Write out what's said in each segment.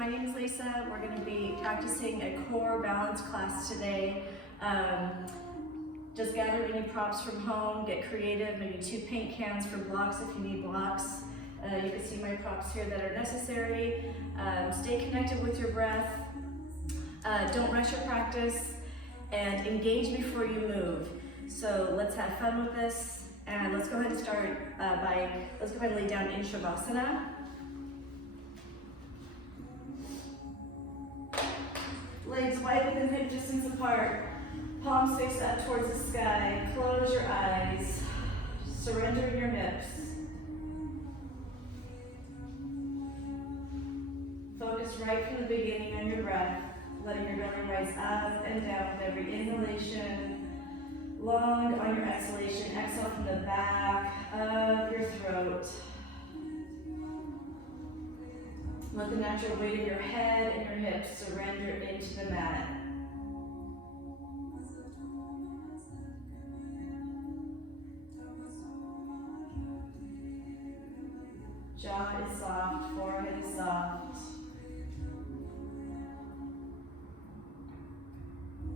my name is Lisa. We're going to be practicing a core balance class today. Just gather any props from home, get creative, maybe 2 paint cans for blocks if you need blocks. You can see my props here that are necessary. Stay connected with your breath. Don't rush your practice, and engage before you move. So let's have fun with this, and let's go ahead and start let's go ahead and lay down in Shavasana. Legs wide within hip distance apart. Palms face up towards the sky. Close your eyes. Surrender in your hips. Focus right from the beginning on your breath, letting your belly rise up and down with every inhalation. Long on your exhalation. Exhale from the back of your throat. Let the natural weight of your head and your hips surrender into the mat. Jaw is soft, forehead is soft.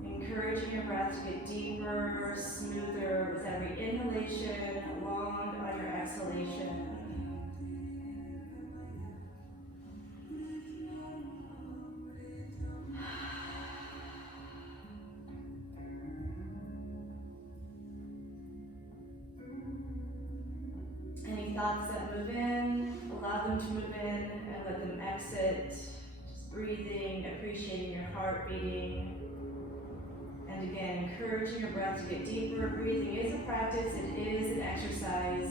Encouraging your breath to get deeper, smoother with every inhalation, long on your exhalation. Any thoughts that move in, allow them to move in and let them exit. Just breathing, appreciating your heart beating. And again, encouraging your breath to get deeper. Breathing is a practice, it is an exercise.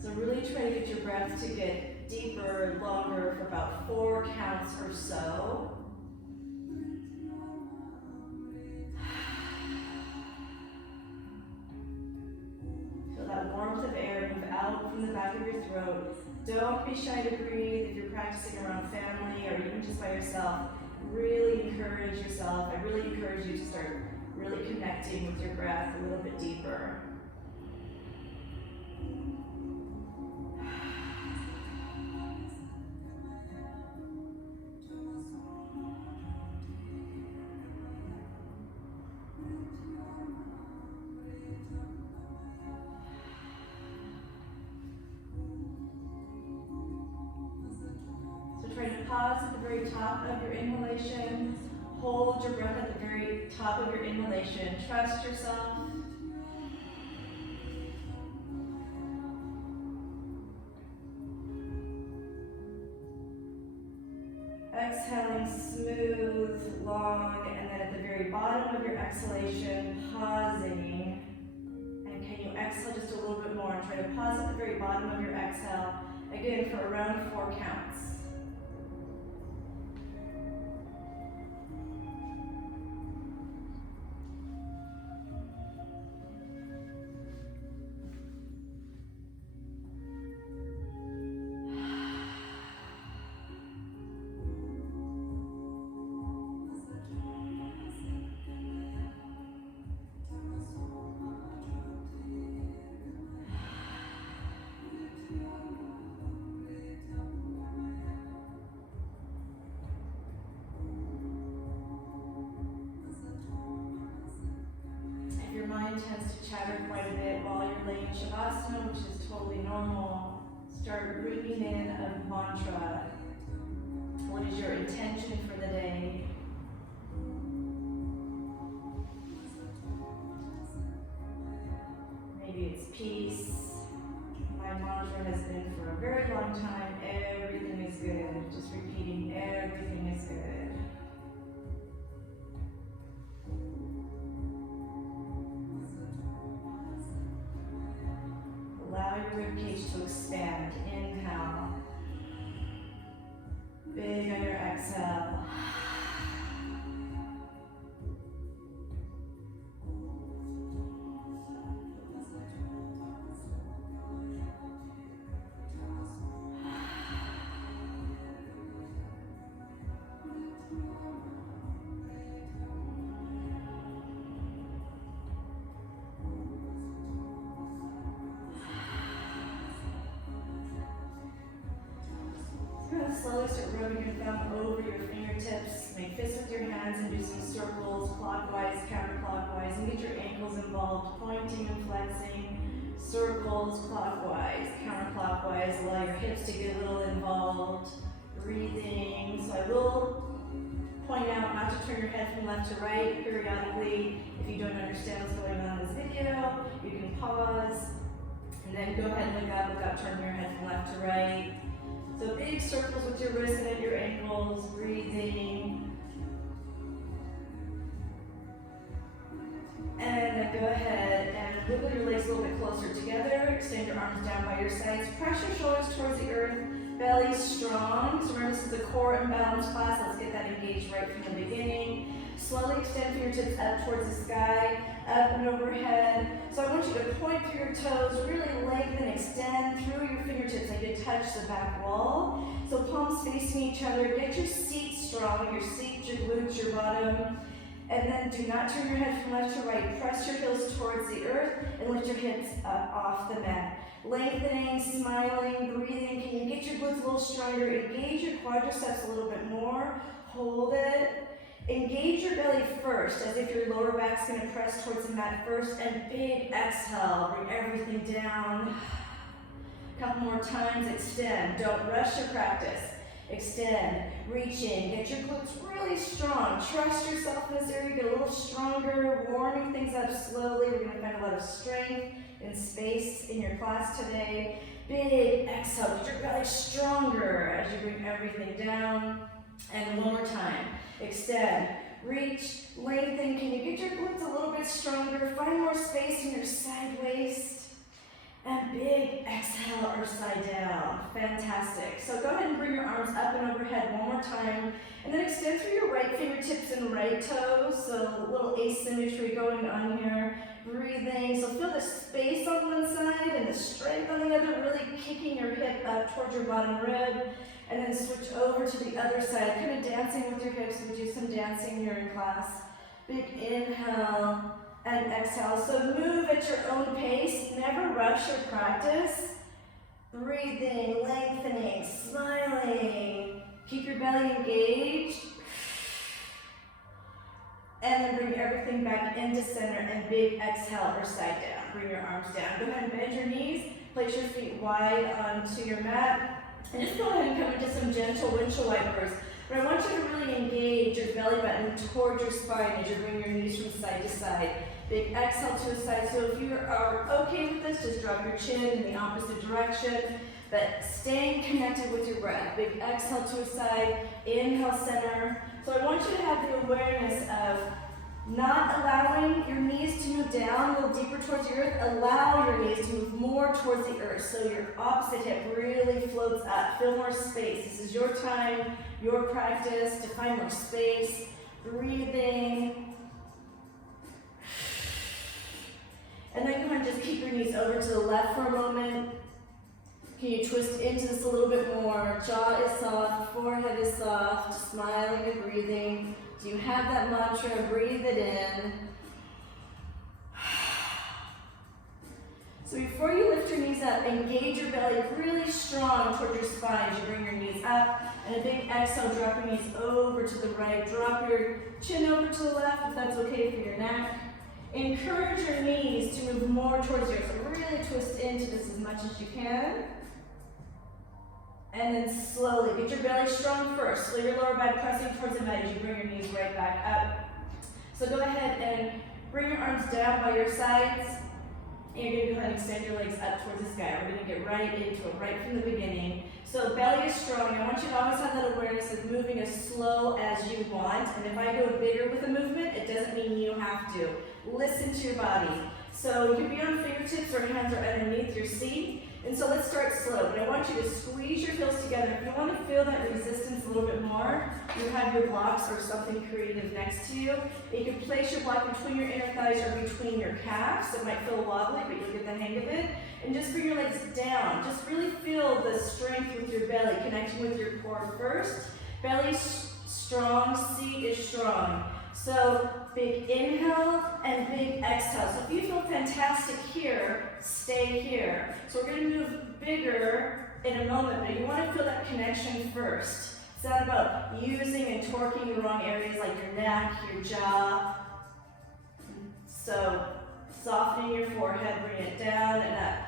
So really try to get your breath to get deeper and longer for about 4 counts or so. Feel that warmth of air move out from the back of your throat. Don't be shy to breathe if you're practicing around family or even just by yourself. Really encourage yourself. I really encourage you to start really connecting with your breath a little bit deeper. So try to pause at the very top of your inhalation. Hold your breath at the very top of your inhalation. Trust yourself. Exhaling smooth, long, and then at the very bottom of your exhalation, pausing. And can you exhale just a little bit more? And try to pause at the very bottom of your exhale, again for around 4 counts. Tends to chatter quite a bit while you're laying Shavasana, which is totally normal. Start bringing in a mantra. What is your intention for the day? Maybe it's peace. My mantra has been for a very long time, everything is good. Just repeating, everything is good. Allow your ribcage to expand. Inhale. Big on your exhale. slowly start rubbing your thumb over your fingertips. Make fists with your hands and do some circles, clockwise, counterclockwise, and get your ankles involved, pointing and flexing. Circles, clockwise, counterclockwise. Allow your hips to get a little involved. Breathing. So I will point out not to turn your head from left to right periodically. If you don't understand what's going on in this video, you can pause. And then go ahead and look up without turning your head from left to right. So big circles with your wrists and at your ankles, breathing. And then go ahead and wiggle your legs a little bit closer together. Extend your arms down by your sides. Press your shoulders towards the earth. Belly strong. So remember, this is a core and balance class. Let's get that engaged right from the beginning. Slowly extend fingertips up towards the sky, up and overhead. So I want you to point through your toes, really lengthen, extend through your fingertips like you touch the back wall. So palms facing each other. Get your seat strong, your seat, your glutes, your bottom. And then do not turn your head from left to right. Press your heels towards the earth and lift your hips up off the mat. Lengthening, smiling, breathing. Can you get your glutes a little stronger? Engage your quadriceps a little bit more. Hold it. Engage your belly first, as if your lower back's going to press towards the mat first. And big exhale. Bring everything down. Couple more times. Extend. Don't rush your practice. Extend, reaching, get your glutes really strong. Trust yourself in this area, get a little stronger, warming things up slowly. We're gonna find a lot of strength and space in your class today. Big exhale, get your belly stronger as you bring everything down. And one more time, extend, reach, lengthen. Can you get your glutes a little bit stronger? Find more space in your side waist. And big exhale or side down. Fantastic. So go ahead and bring your arms up and overhead one more time. And then extend through your right fingertips and right toes. So a little asymmetry going on here. Breathing. So feel the space on one side and the strength on the other. Really kicking your hip up towards your bottom rib. And then switch over to the other side. Kind of dancing with your hips. We do some dancing here in class. Big inhale. And exhale. So move at your own pace. Never rush your practice. Breathing, lengthening, smiling. Keep your belly engaged. And then bring everything back into center and big exhale or side down. Bring your arms down. Go ahead and bend your knees. Place your feet wide onto your mat. And just go ahead and come into some gentle windshield wipers. But I want you to really engage your belly button towards your spine as you bring your knees from side to side. Big exhale to the side. So if you are okay with this, just drop your chin in the opposite direction. But staying connected with your breath. Big exhale to the side. Inhale, center. So I want you to have the awareness of not allowing your knees to move down a little deeper towards the earth. Allow your knees to move more towards the earth. So your opposite hip really floats up. Feel more space. This is your time, your practice to find more space. Breathing. And then go ahead and just keep your knees over to the left for a moment. Can you twist into this a little bit more? Jaw is soft, forehead is soft, smiling and breathing. Do you have that mantra? Breathe it in. So before you lift your knees up, engage your belly really strong toward your spine as you bring your knees up. And a big exhale, drop your knees over to the right. Drop your chin over to the left if that's okay for your neck. Encourage your knees to move more towards your earth. So really twist into this as much as you can. And then slowly, get your belly strong first. So your lower back pressing towards the mat as you bring your knees right back up. So go ahead and bring your arms down by your sides. And you're going to go ahead and extend your legs up towards the sky. We're going to get right into it, right from the beginning. So belly is strong. I want you to always have that awareness of moving as slow as you want. And if I go bigger with a movement, it doesn't mean you have to. Listen to your body. So you can be on fingertips or hands are underneath your seat. And so let's start slow. But I want you to squeeze your heels together. If you want to feel that resistance a little bit more, you have your blocks or something creative next to you. You can place your block between your inner thighs or between your calves. It might feel wobbly, but you'll get the hang of it. And just bring your legs down. Just really feel the strength with your belly, connecting with your core first. Belly strong, seat is strong. So big inhale and big exhale. So if you feel fantastic here, stay here. So we're going to move bigger in a moment, but you want to feel that connection first. It's not about using and torquing the wrong areas like your neck, your jaw. So softening your forehead, bring it down and up.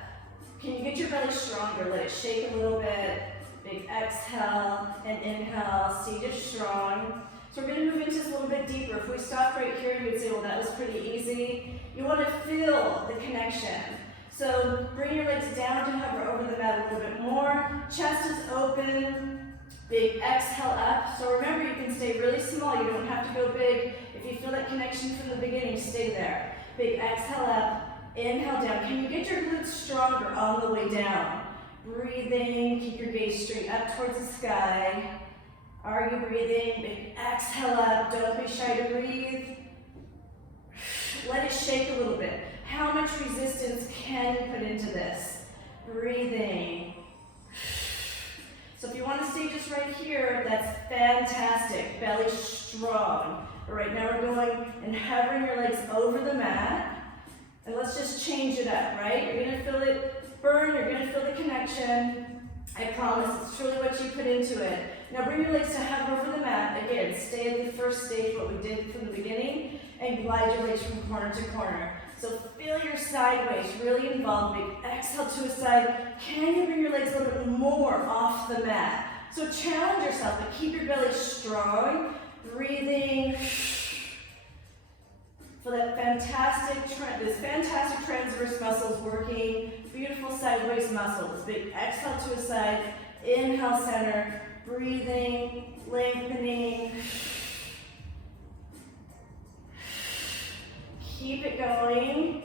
Can you get your belly stronger? Let it shake a little bit. Big exhale and inhale, seated strong. So we're going to move into this a little bit deeper. If we stopped right here, you would say, well, that was pretty easy. You want to feel the connection. So bring your legs down to hover over the mat a little bit more. Chest is open. Big exhale up. So remember, you can stay really small. You don't have to go big. If you feel that connection from the beginning, stay there. Big exhale up. Inhale down. Can you get your glutes stronger on the way down? Breathing. Keep your gaze straight up towards the sky. Are you breathing? Big exhale up. Don't be shy to breathe. Let it shake a little bit. How much resistance can you put into this? Breathing. So if you want to stay just right here, that's fantastic. Belly strong. But right now we're going and hovering your legs over the mat. And let's just change it up, right? You're going to feel it burn. You're going to feel the connection. I promise, it's truly what you put into it. Now bring your legs to hover over the mat. Again, stay at the first stage, what we did from the beginning, and glide your legs from corner to corner. So feel your sideways, really involved. Big exhale to a side. Can you bring your legs a little bit more off the mat? So challenge yourself, but keep your belly strong. Breathing. For that fantastic, this fantastic transverse muscles working. Beautiful sideways muscles. Big exhale to a side. Inhale, center. Breathing, lengthening. Keep it going.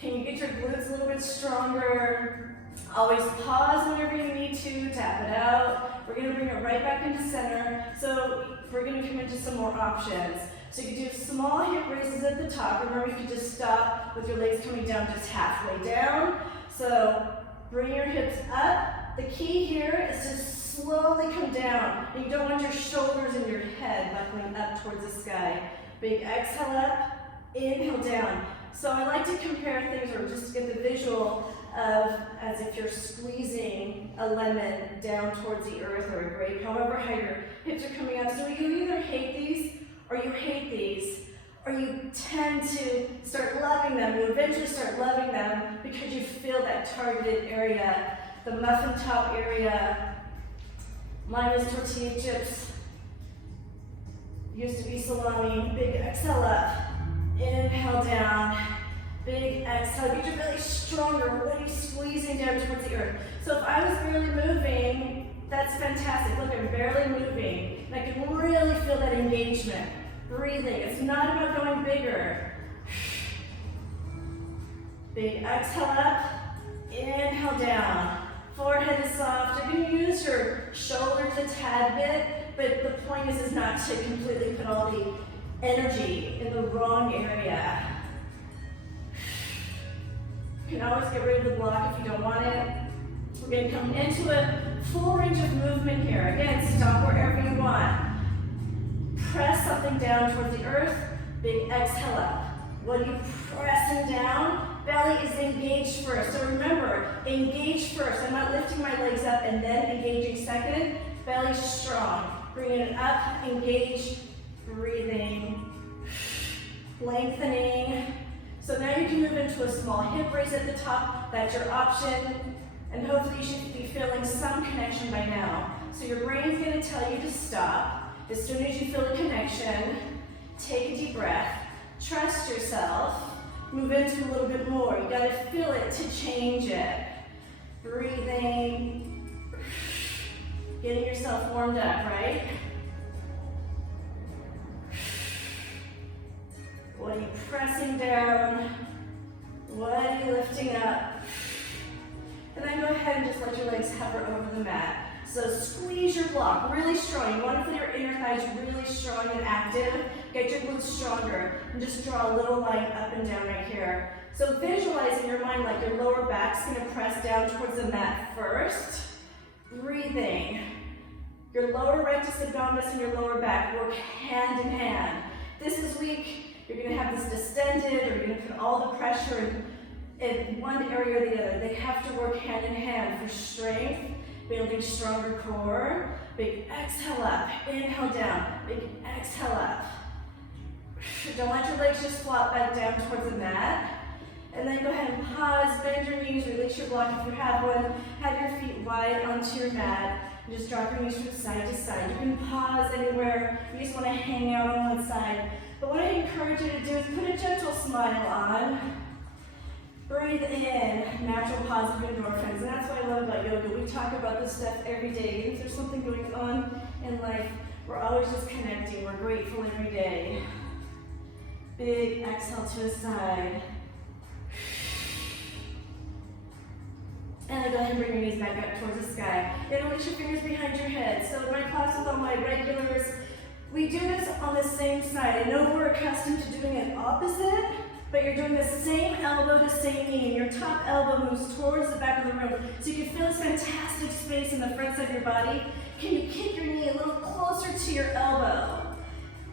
Can you get your glutes a little bit stronger? Always pause whenever you need to, tap it out. We're going to bring it right back into center. So we're going to come into some more options. So you can do small hip raises at the top. Remember, you can just stop with your legs coming down just halfway down. So bring your hips up. The key here is to slowly come down. And you don't want your shoulders and your head buckling up towards the sky. Big exhale up. Inhale down. So I like to compare things, or just get the visual of as if you're squeezing a lemon down towards the earth or a grape, however high your hips are coming up. So you either hate these or you hate these, or you tend to start loving them. You eventually start loving them because you feel that targeted area, the muffin top area. Mine is tortilla chips. Used to be salami. Big exhale up. Inhale down, big exhale. Get your belly stronger, really squeezing down towards the earth. So if I was barely moving, that's fantastic. Look, I'm barely moving. And I can really feel that engagement. Breathing. It's not about going bigger. Big exhale up, inhale down. Forehead is soft. You're going to use your shoulders a tad bit, but the point is not to completely put all the energy in the wrong area. You can always get rid of the block if you don't want it. We're going to come into a full range of movement here. Again, stop wherever you want. Press something down towards the earth. Big exhale up. When you pressing down, belly is engaged first. So remember, engage first. I'm not lifting my legs up and then engaging second. Belly strong. Bringing it up, engage. Breathing, lengthening. So now you can move into a small hip raise at the top. That's your option. And hopefully you should be feeling some connection by now. So your brain's going to tell you to stop. As soon as you feel a connection, take a deep breath. Trust yourself. Move into a little bit more. You got to feel it to change it. Breathing. Getting yourself warmed up, right? What are you pressing down? What are you lifting up? And then go ahead and just let your legs hover over the mat. So squeeze your block really strong. You want to feel your inner thighs really strong and active. Get your glutes stronger. And just draw a little line up and down right here. So visualize in your mind like your lower back's going to press down towards the mat first. Breathing. Your lower rectus abdominis and your lower back work hand in hand. This is weak. You're going to have this distended, or you're going to put all the pressure in one area or the other. They have to work hand in hand for strength, building stronger core. Big exhale up, inhale down, big exhale up. Don't let your legs just flop back down towards the mat. And then go ahead and pause, bend your knees, release your block if you have one. Have your feet wide onto your mat. And just drop your knees from side to side. You can pause anywhere. You just want to hang out on one side. But what I encourage you to do is put a gentle smile on. Breathe in natural positive endorphins. And that's what I love about yoga. We talk about this stuff every day. If there's something going on in life, we're always just connecting. We're grateful every day. Big exhale to the side. And then go ahead and bring your knees back up towards the sky. Interlace your fingers behind your head. So in my class with all my regulars, we do this on the same side. I know we're accustomed to doing it opposite, but you're doing the same elbow to same knee, and your top elbow moves towards the back of the room. So you can feel this fantastic space in the front side of your body. Can you kick your knee a little closer to your elbow?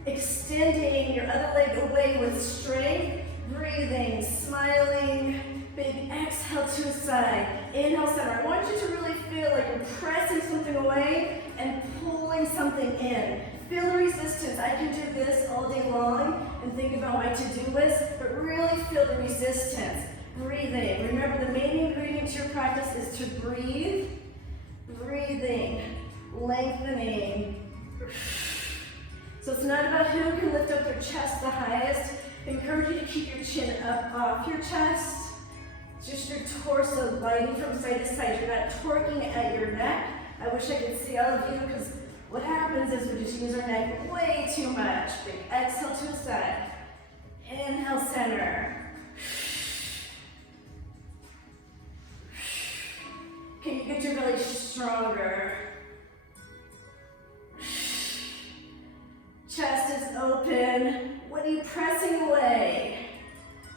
Extending your other leg away with strength, breathing, smiling. Big exhale to the side. Inhale, center. I want you to really feel like you're pressing something away and pulling something in. Feel the resistance. I can do this all day long and think about my to-do list, but really feel the resistance. Breathing. Remember, the main ingredient to your practice is to breathe. Breathing. Lengthening. So it's not about who can lift up their chest the highest. I encourage you to keep your chin up off your chest. Just your torso gliding from side to side. You're not torquing at your neck. I wish I could see all of you, because what happens is we just use our neck way too much. Big exhale to the side. Inhale, center. Can you get your belly stronger? Chest is open. What are you pressing away?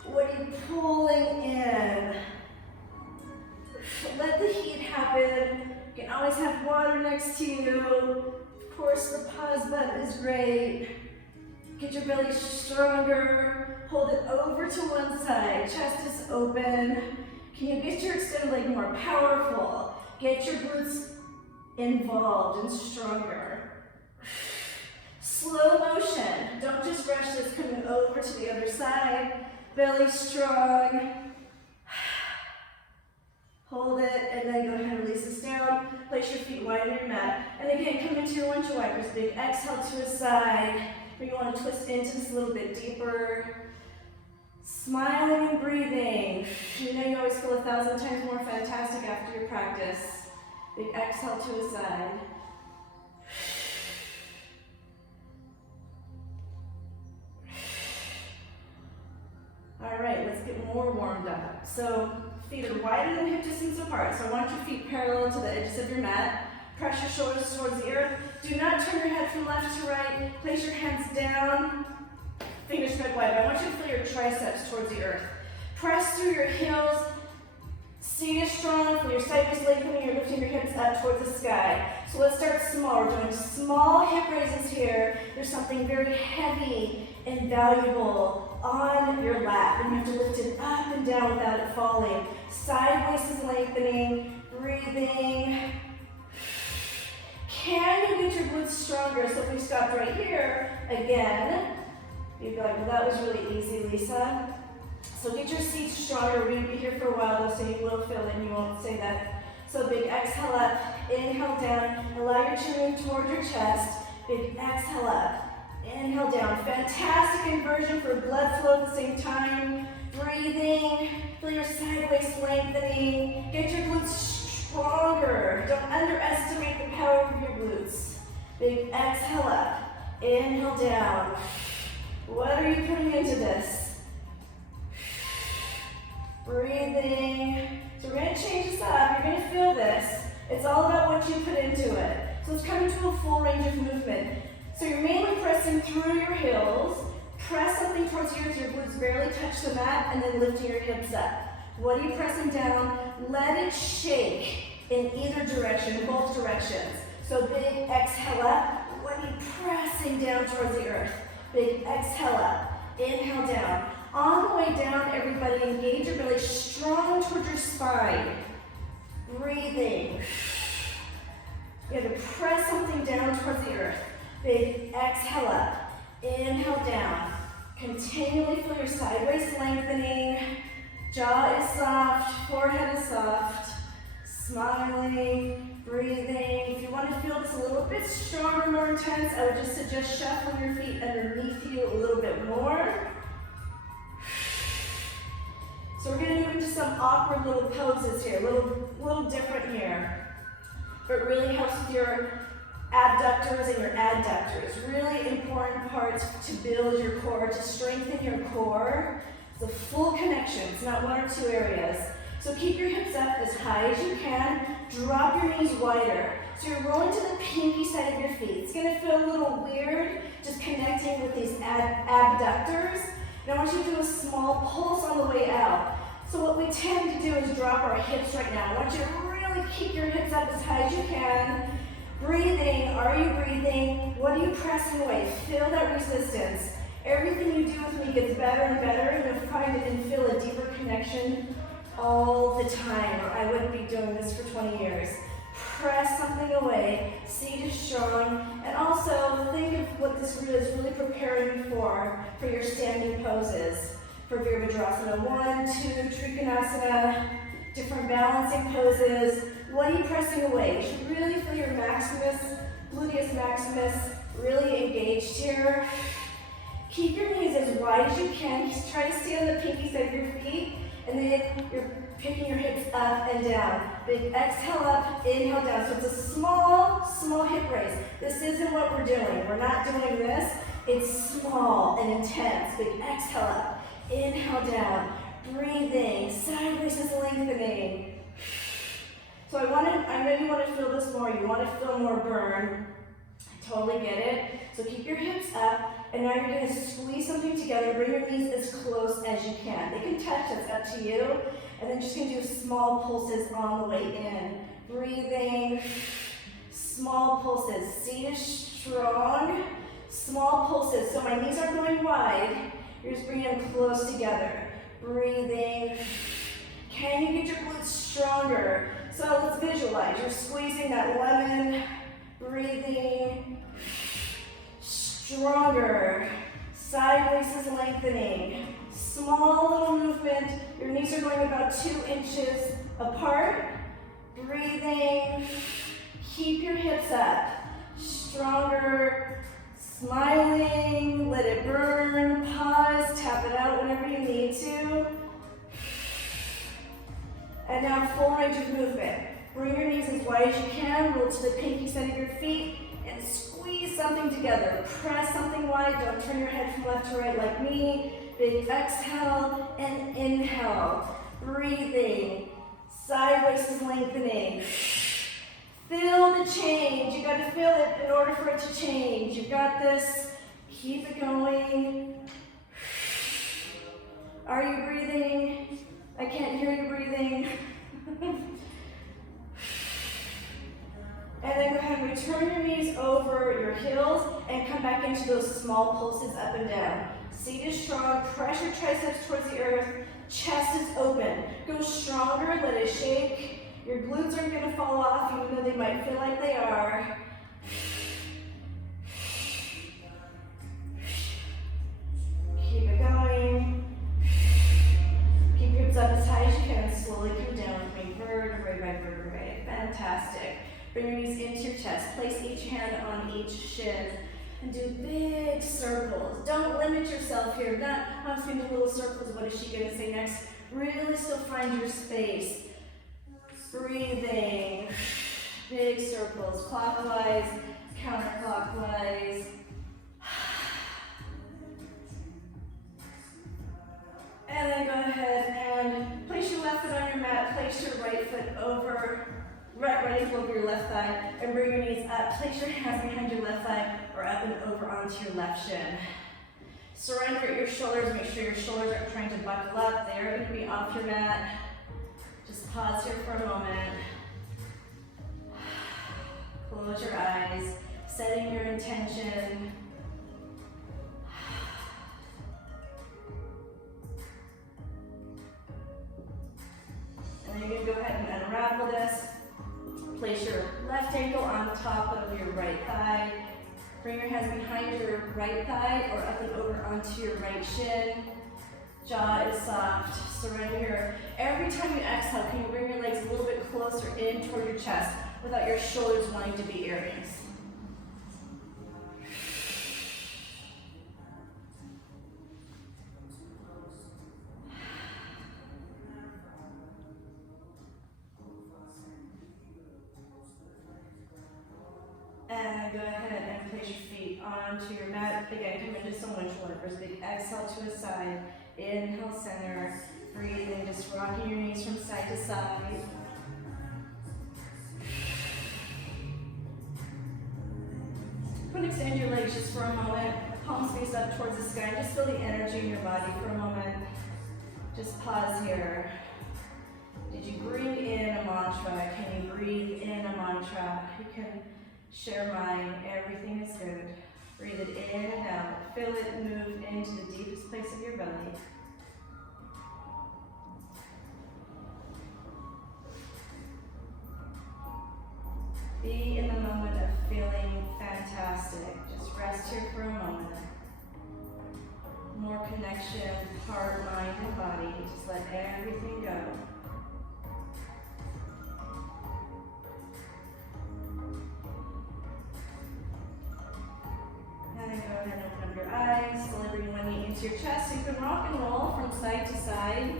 What are you pulling in? Let the heat happen. You can always have water next to you. Of course, the pause button is great. Get your belly stronger. Hold it over to one side. Chest is open. Can you get your extended leg more powerful? Get your glutes involved and stronger. Slow motion. Don't just rush this, coming over to the other side. Belly strong. Hold it, and then go ahead and release this down. Place your feet wide on your mat. And again, come into your windshield wipers. Big exhale to the side. Where you want to twist into this a little bit deeper. Smiling and breathing. You know you always feel 1,000 times more fantastic after your practice. Big exhale to the side. All right, let's get more warmed up. So feet are wider than hip distance apart. So I want your feet parallel to the edges of your mat. Press your shoulders towards the earth. Do not turn your head from left to right. Place your hands down. Fingers spread wide. I want you to feel your triceps towards the earth. Press through your heels. Seat is strong. Feel your sideways lengthening. You're lifting your hips up towards the sky. So let's start small. We're doing small hip raises here. There's something very heavy and valuable on your lap, and you have to lift it up and down without it falling. Sideways is lengthening, breathing. Can you get your glutes stronger? So if we stopped right here, again, you'd be like, well, that was really easy, Lisa. So get your seats stronger. We're going to be here for a while, though, so you will feel it and you won't say that. So big exhale up, inhale down, allow your chin to move toward your chest. Big exhale up. Inhale down. Fantastic inversion for blood flow at the same time. Breathing. Feel your sideways lengthening. Get your glutes stronger. Don't underestimate the power of your glutes. Big exhale up. Inhale down. What are you putting into this? Breathing. So we're going to change this up. You're going to feel this. It's all about what you put into it. So let's come into a full range of movement. So you're mainly pressing through your heels. Press something towards the earth, your glutes barely touch the mat, and then lifting your hips up. What are you pressing down? Let it shake in either direction, both directions. So big exhale up. What are you pressing down towards the earth? Big exhale up. Inhale down. On the way down, everybody, engage your belly strong towards your spine. Breathing. You have to press something down towards the earth. Big exhale up. Inhale down. Continually feel your sideways lengthening. Jaw is soft, forehead is soft. Smiling, breathing. If you want to feel this a little bit stronger, more intense, I would just suggest shuffling your feet underneath you a little bit more. So we're going to move into some awkward little poses here, a little different here. But really helps with your abductors and your adductors. Really important parts to build your core, to strengthen your core. It's a full connection, it's not one or two areas. So keep your hips up as high as you can. Drop your knees wider. So you're rolling to the pinky side of your feet. It's going to feel a little weird just connecting with these abductors. And I want you to do a small pulse on the way out. So what we tend to do is drop our hips right now. I want you to really keep your hips up as high as you can. Breathing, are you breathing? What are you pressing away? Feel that resistance. Everything you do with me gets better and better, and you'll find it and feel a deeper connection all the time, or I wouldn't be doing this for 20 years. Press something away, seat is strong, and also think of what this is really preparing you for your standing poses. For Virabhadrasana 1, 2, Trikonasana, different balancing poses. What are you pressing away? You should really feel your maximus, gluteus maximus, really engaged here. Keep your knees as wide as you can. Just try to stay on the pinky side of your feet, and then you're picking your hips up and down. Big exhale up, inhale down. So it's a small hip raise. This isn't what we're doing. We're not doing this. It's small and intense. Big exhale up, inhale down. Breathing, sideways is lengthening. So I know you want to feel this more. You want to feel more burn. I totally get it. So keep your hips up. And now you're going to squeeze something together. Bring your knees as close as you can. They can touch, it's up to you. And then just going to do small pulses on the way in. Breathing, small pulses. Seat is strong, small pulses. So my knees aren't going wide. You're just bringing them close together. Breathing. Can you get your glutes stronger? So let's visualize. You're squeezing that lemon. Breathing. Stronger. Sideways is lengthening. Small little movement. Your knees are going about 2 inches apart. Breathing. Keep your hips up. Stronger. Smiling. Let it burn. Pause. Tap it out whenever you need to. And now full range of movement. Bring your knees as wide as you can. Roll to the pinky side of your feet. And squeeze something together. Press something wide. Don't turn your head from left to right like me. Big exhale and inhale. Breathing. Sideways is lengthening. Feel the change. You got to feel it in order for it to change. You've got this. Keep it going. Are you breathing? I can't hear you breathing. And then go ahead and return your knees over your heels and come back into those small pulses up and down. Seat is strong, press your triceps towards the earth, chest is open. Go stronger, let it shake. Your glutes aren't gonna fall off even though they might feel like they are. Keep it going. Keep your hips up as high as you can and slowly come down with me, vertebrae by vertebrae. Fantastic. Bring your knees into your chest. Place each hand on each shin. And do big circles. Don't limit yourself here. Not going to do little circles. What is she going to say next? Really still find your space. Breathing. Big circles. Clockwise, counterclockwise. And then go ahead and place your left foot on your mat. Place your right foot over. Right ankle over your left thigh, and bring your knees up. Place your hands behind your left thigh or up and over onto your left shin. Surrender at your shoulders. Make sure your shoulders aren't trying to buckle up. They're going to be off your mat. Just pause here for a moment. Close your eyes, setting your intention. Bring your hands behind your right thigh or up and over onto your right shin. Jaw is soft. Surrender. Every time you exhale, can you bring your legs a little bit closer in toward your chest without your shoulders wanting to be earrings? And go ahead and place your feet onto your mat. Again, come into some windshield wipers. Big exhale to a side. Inhale, center. Breathe in, just rocking your knees from side to side. Go and extend your legs just for a moment. Palms face up towards the sky. Just feel the energy in your body for a moment. Just pause here. Did you bring in a mantra? Can you breathe in a mantra? You can share mine. Everything is good. Breathe it in and out. Feel it move into the deepest place of your belly. Be in the moment of feeling fantastic. Just rest here for a moment. More connection, heart, mind, and body. Just let everything go. And go ahead and open up your eyes. Slowly bring one knee into your chest so you can rock and roll from side to side.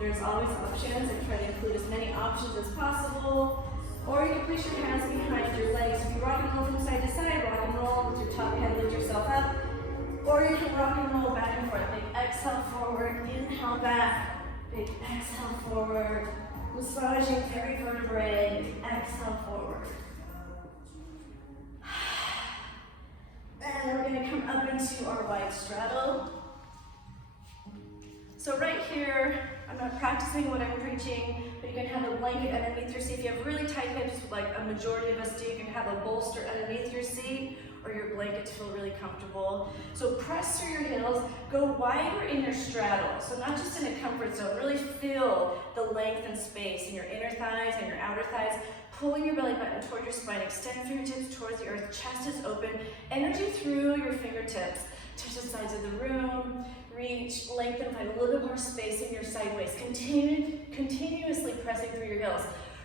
There's always options. I try to include as many options as possible. Or you can place your hands behind your legs. If you rock and roll from side to side, rock and roll with your top hand, lift yourself up. Or you can rock and roll back and forth. Big exhale forward, inhale back. Big exhale forward. Massaging every vertebrae. Big exhale forward. And we're going to come up into our wide straddle. So right here, I'm not practicing what I'm preaching, but you can have a blanket underneath your seat. If you have really tight hips, like a majority of us do, you can have a bolster underneath your seat or your blanket to feel really comfortable. So press through your heels, go wider in your straddle. So not just in a comfort zone, really feel the length and space in your inner thighs and your outer thighs. Pulling your belly button toward your spine, extend fingertips towards the earth, chest is open, energy through your fingertips. Touch the sides of the room, reach, lengthen, find a little bit more space in your side waist. Continuously pressing through your heels.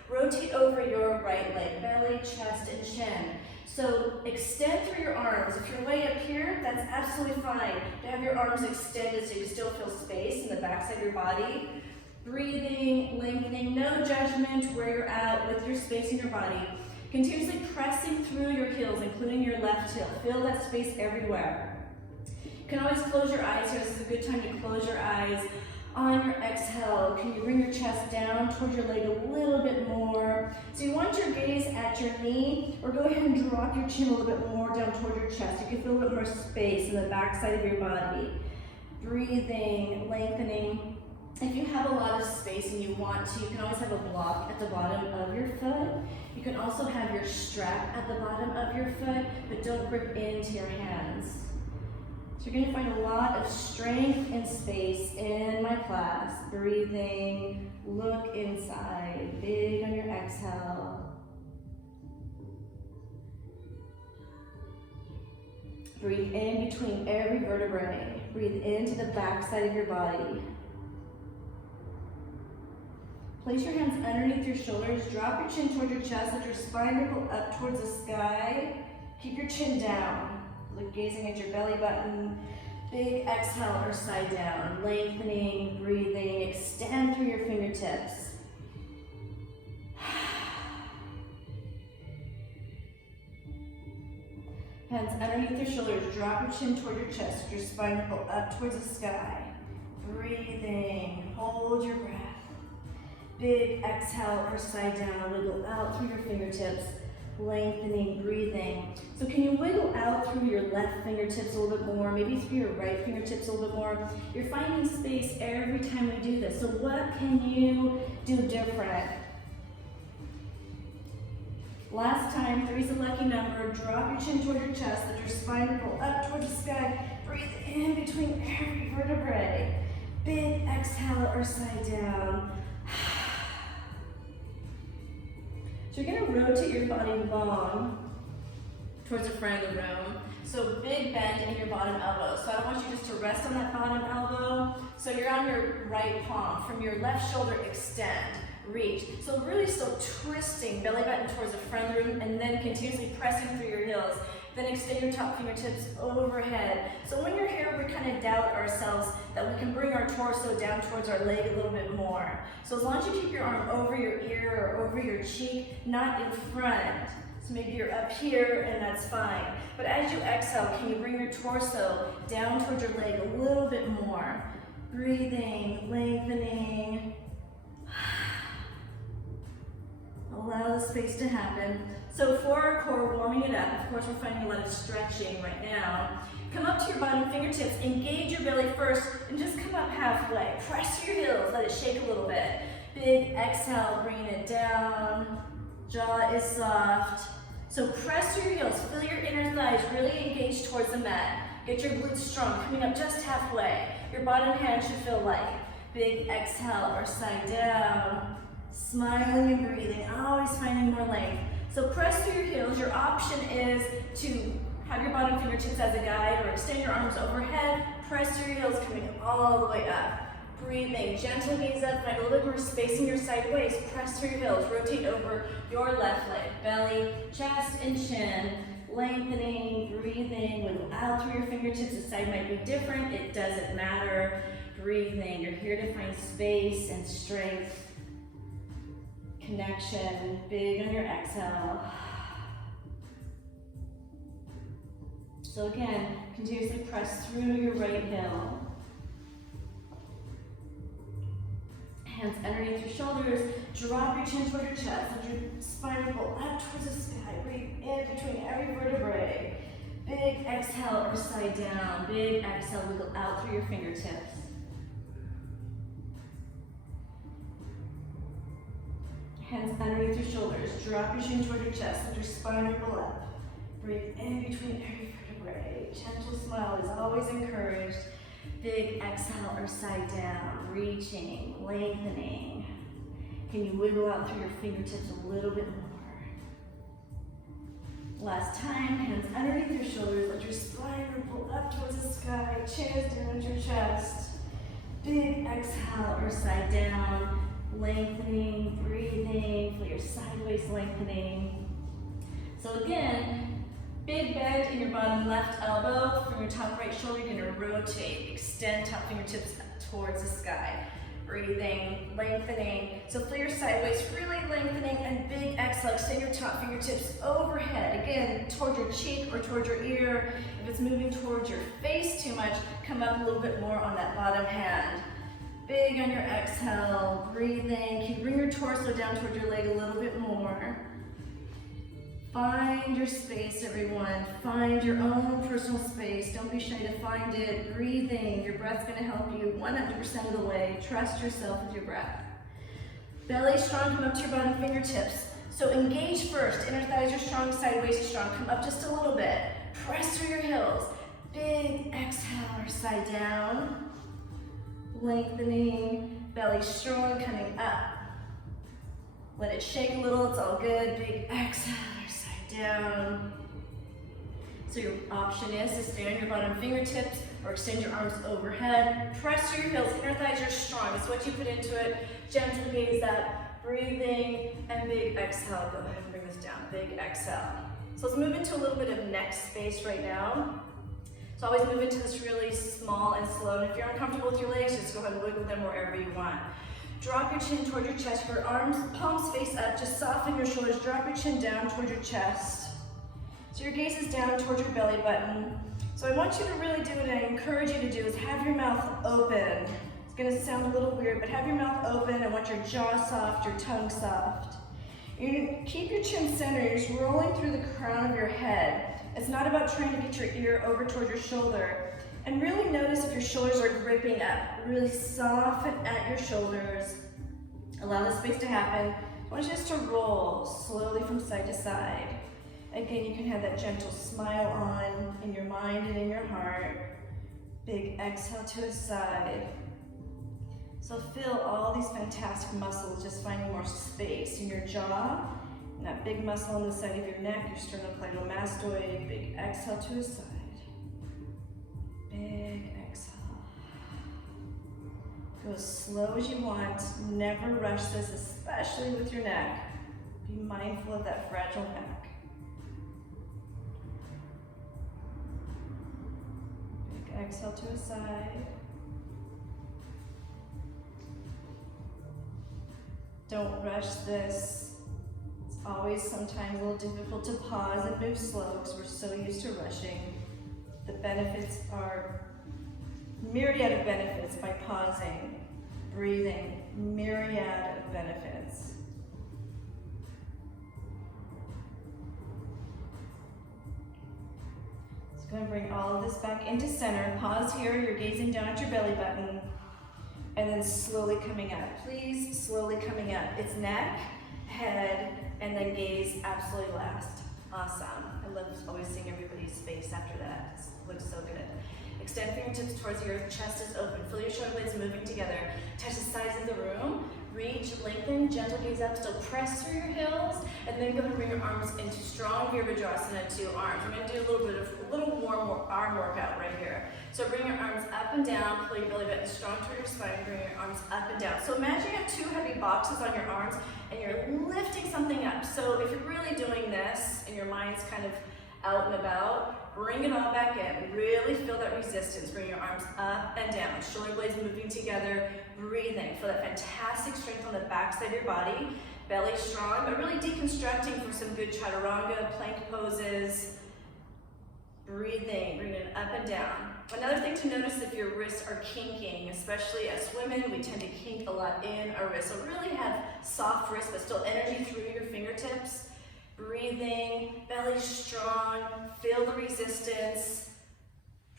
Rotate over your right leg, belly, chest, and chin. So extend through your arms. If you're way up here, that's absolutely fine to have your arms extended so you still feel space in the backside of your body. Breathing, lengthening, no judgment where you're at with your space in your body. Continuously pressing through your heels, including your left heel. Feel that space everywhere. You can always close your eyes here. This is a good time to close your eyes. On your exhale, can you bring your chest down towards your leg a little bit more? So you want your gaze at your knee, or go ahead and drop your chin a little bit more down toward your chest. You can feel a little bit more space in the back side of your body. Breathing, lengthening. If you have a lot of space and you want to, you can always have a block at the bottom of your foot. You can also have your strap at the bottom of your foot, but don't grip into your hands. So you're going to find a lot of strength and space in my class. Breathing, look inside, big on your exhale. Breathe in between every vertebrae. Breathe into the back side of your body. Place your hands underneath your shoulders. Drop your chin towards your chest. Let your spine ripple up towards the sky. Keep your chin down. Look, gazing at your belly button. Big exhale or side down. Lengthening, breathing. Extend through your fingertips. Hands underneath your shoulders. Drop your chin toward your chest. Let your spine ripple up towards the sky. Breathing. Hold your breath. Big exhale or side down. Wiggle out through your fingertips. Lengthening, breathing. So can you wiggle out through your left fingertips a little bit more, maybe through your right fingertips a little bit more? You're finding space every time we do this. So what can you do different? Last time, 3 is a lucky number. Drop your chin toward your chest. Let your spine ripple up towards the sky. Breathe in between every vertebrae. Big exhale or side down. So you're going to rotate your body long towards the front of the room. So big bend in your bottom elbow. So I want you just to rest on that bottom elbow. So you're on your right palm. From your left shoulder, extend, reach. So really still twisting belly button towards the front of the room and then continuously pressing through your heels. Then extend your top fingertips overhead. So when you're here, we kind of doubt ourselves that we can bring our torso down towards our leg a little bit more. So as long as you keep your arm over your ear or over your cheek, not in front. So maybe you're up here and that's fine. But as you exhale, can you bring your torso down towards your leg a little bit more? Breathing, lengthening. Allow the space to happen. So for our core, warming it up, of course we're finding a lot of stretching right now. Come up to your bottom fingertips, engage your belly first, and just come up halfway. Press your heels, let it shake a little bit. Big exhale, bringing it down. Jaw is soft. So press your heels, feel your inner thighs really engage towards the mat. Get your glutes strong, coming up just halfway. Your bottom hand should feel light. Big exhale or side down. Smiling and breathing, always finding more length. So press through your heels. Your option is to have your bottom fingertips as a guide or extend your arms overhead. Press through your heels, coming all the way up. Breathing, gentle gaze up, find a little bit more space in your side waist. Press through your heels, rotate over your left leg. Belly, chest, and chin. Lengthening, breathing, wiggle out through your fingertips. The side might be different, it doesn't matter. Breathing, you're here to find space and strength. Connection, big on your exhale. So again, continuously press through your right heel. Hands underneath your shoulders, drop your chin toward your chest, let your spine roll up towards the sky, breathe in between every vertebrae. Big exhale or side down, big exhale, wiggle out through your fingertips. Hands underneath your shoulders, drop your chin toward your chest, let your spine roll up. Breathe in between every vertebrae. Gentle smile is always encouraged. Big exhale or side down, reaching, lengthening. Can you wiggle out through your fingertips a little bit more? Last time, hands underneath your shoulders, let your spine ripple up towards the sky, chin is down at your chest. Big exhale or side down, lengthening, breathing, feel your sideways lengthening. So again, big bend in your bottom left elbow. From your top right shoulder, you're gonna rotate, extend top fingertips towards the sky. Breathing, lengthening. So feel your sideways really lengthening and big exhale. Extend your top fingertips overhead. Again, toward your cheek or toward your ear. If it's moving towards your face too much, come up a little bit more on that bottom hand. Big on your exhale, breathing. Can you bring your torso down toward your leg a little bit more? Find your space, everyone. Find your own personal space. Don't be shy to find it. Breathing. Your breath's going to help you 100% of the way. Trust yourself with your breath. Belly strong, come up to your bottom fingertips. So engage first. Inner thighs are strong, side waist is strong. Come up just a little bit. Press through your heels. Big exhale or side down. Lengthening. Belly strong, coming up. Let it shake a little, it's all good. Big exhale or side down. So your option is to stay on your bottom fingertips or extend your arms overhead. Press through your heels, inner thighs are strong. It's what you put into it. Gentle gaze up, breathing, and big exhale. Go ahead and bring this down, big exhale. So let's move into a little bit of neck space right now. So always move into this really small and slow. And if you're uncomfortable with your legs, just go ahead and wiggle them wherever you want. Drop your chin toward your chest, your arms, palms face up, just soften your shoulders, drop your chin down toward your chest. So your gaze is down towards your belly button. So I want you to really do what I encourage you to do is have your mouth open. It's gonna sound a little weird, but have your mouth open. I want your jaw soft, your tongue soft. You're gonna keep your chin centered, you're just rolling through the crown of your head. It's not about trying to get your ear over toward your shoulder. And really notice if your shoulders are gripping up. Really soften at your shoulders. Allow the space to happen. I want you just to roll slowly from side to side. Again, you can have that gentle smile on in your mind and in your heart. Big exhale to the side. So feel all these fantastic muscles just finding more space in your jaw And that big muscle on the side of your neck, your sternocleidomastoid. Big exhale to a side. Big exhale. Go as slow as you want. Never rush this, especially with your neck. Be mindful of that fragile neck. Big exhale to a side. Don't rush this. It's always sometimes a little difficult to pause and move slow because we're so used to rushing. The benefits are myriad of benefits by pausing, breathing, myriad of benefits. So going to bring all of this back into center. Pause here, you're gazing down at your belly button, and then slowly coming up. Please, slowly coming up. It's neck, head, and then gaze absolutely last. Awesome. I love always seeing everybody's face after that. It looks so good. Extend fingertips towards the earth, chest is open. Feel your shoulder blades moving together. Touch the sides of the room. Reach, lengthen, gentle gaze up. Still press through your heels, and then go ahead and bring your arms into strong Virabhadrasana, 2 arms. We're going to do a little warm arm workout right here. So bring your arms up and down, pull your belly button strong toward your spine, bring your arms up and down. So imagine you have 2 heavy boxes on your arms, and you're lifting something up. So if you're really doing this, and your mind's kind of out and about, bring it all back in. Really feel that resistance. Bring your arms up and down. Shoulder blades moving together. Breathing. Feel that fantastic strength on the backside of your body. Belly strong, but really deconstructing for some good chaturanga, plank poses. Breathing. Bring it up and down. Another thing to notice if your wrists are kinking, especially as women, we tend to kink a lot in our wrists. So really have soft wrists, but still energy through your fingertips. Breathing, belly strong, feel the resistance.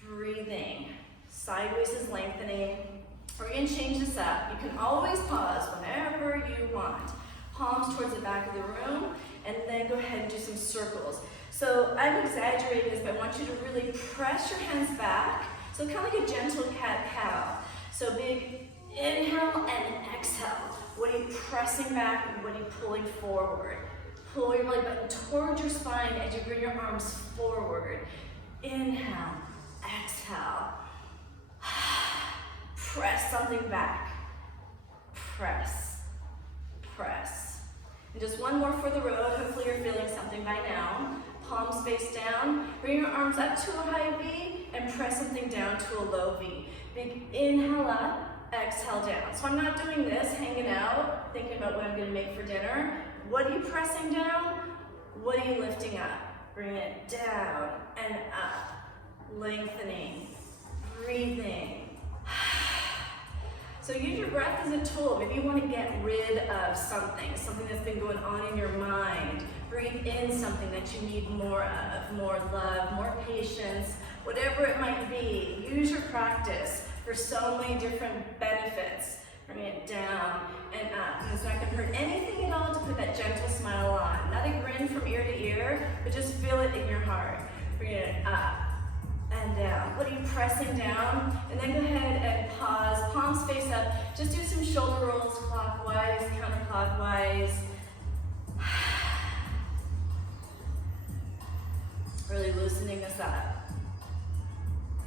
Breathing, sideways is lengthening. We're going to change this up. You can always pause whenever you want. Palms towards the back of the room, and then go ahead and do some circles. So I've exaggerated this, but I want you to really press your hands back. So kind of like a gentle cat-cow. So big inhale and exhale. What are you pressing back and what are you pulling forward? Pull your belly button towards your spine as you bring your arms forward. Inhale, exhale. Press something back. Press, press. And just one more for the road. Hopefully you're feeling something by now. Palms face down. Bring your arms up to a high V and press something down to a low V. Big inhale up, exhale down. So I'm not doing this, hanging out, thinking about what I'm going to make for dinner. What are you pressing down? What are you lifting up? Bring it down and up. Lengthening, breathing. So use your breath as a tool. Maybe you want to get rid of something that's been going on in your mind. Breathe in something that you need more of, more love, more patience, whatever it might be. Use your practice for so many different benefits. Bring it down and up. And it's not going to hurt anything at all to put that gentle smile on. Not a grin from ear to ear, but just feel it in your heart. Bring it up and down. What are you pressing down? And then go ahead and pause. Palms face up. Just do some shoulder rolls clockwise, counterclockwise. Really loosening this up.